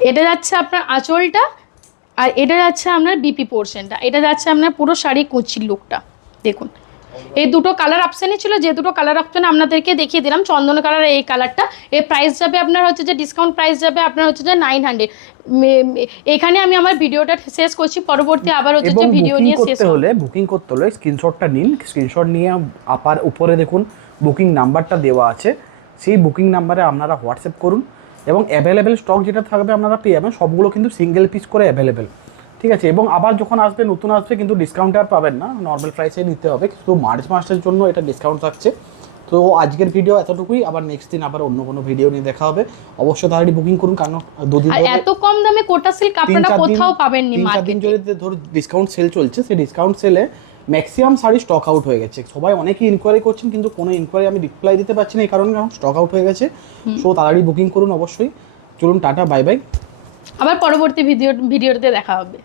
এটা যাচ্ছে আপনার আঁচলটা, আর এটা যাচ্ছে আপনার বিপি পোর্শনটা। এটা যাচ্ছে আপনার পুরো শাড়ি কুচির লুকটা। দেখুন এই দুটো কালার অপশানই ছিল, যে দুটো কালার অপশান আপনাদেরকে দেখিয়ে দিলাম, চন্দন কালার এই কালারটা। এর প্রাইস যাবে আপনার হচ্ছে যে ডিসকাউন্ট প্রাইস যাবে আপনার হচ্ছে যে 900। এখানে আমি আমার ভিডিওটা শেষ করছি, পরবর্তী আবার হচ্ছে যে ভিডিও নিয়ে শেষ হলে বুকিং করতে হলে স্ক্রিনশটটা নিন, স্ক্রিনশট নিয়ে আপার উপরে দেখুন বুকিং নাম্বারটা দেওয়া আছে, সেই বুকিং নাম্বারে আপনারা হোয়াটসঅ্যাপ করুন এবং অ্যাভেলেবেল স্টক যেটা থাকবে আপনারা পেয়ে যাবেন। সবগুলো কিন্তু সিঙ্গেল পিস করে অ্যাভেলেবেল, ঠিক আছে। এবং আবার যখন আসবে নতুন আসবে কিন্তু ডিসকাউন্ট আর পাবেন না, নর্মাল প্রাইসে নিতে হবে। তো মার্চ মাসের জন্য এটা ডিসকাউন্ট থাকছে। তো আজকের ভিডিও এতটুকুই, আবার নেক্সট দিন আবার অন্য কোনো ভিডিও নিয়ে দেখা হবে। অবশ্যই তাড়াতাড়ি বুকিং করুন, কারণ দুদিন এত কম দামে কোটা সিল্ক আপনারা কোথাও পাবেন না মার্কেটে। 3-4 দিন ধরে ডিসকাউন্ট সেল চলছে, সেই ডিসকাউন্ট সেলে ম্যাক্সিমাম শাড়ি স্টক আউট হয়ে গেছে। সবাই অনেকেই ইনকোয়ারি করছেন কিন্তু কোনো ইনকোয়ারি আমি রিপ্লাই দিতে পারছি না, এই কারণে কারণ স্টক আউট হয়ে গেছে। সো তাড়াতাড়ি বুকিং করুন অবশ্যই। চলুন টাটা, বাই বাই, আবার পরবর্তী ভিডিওতে দেখা হবে।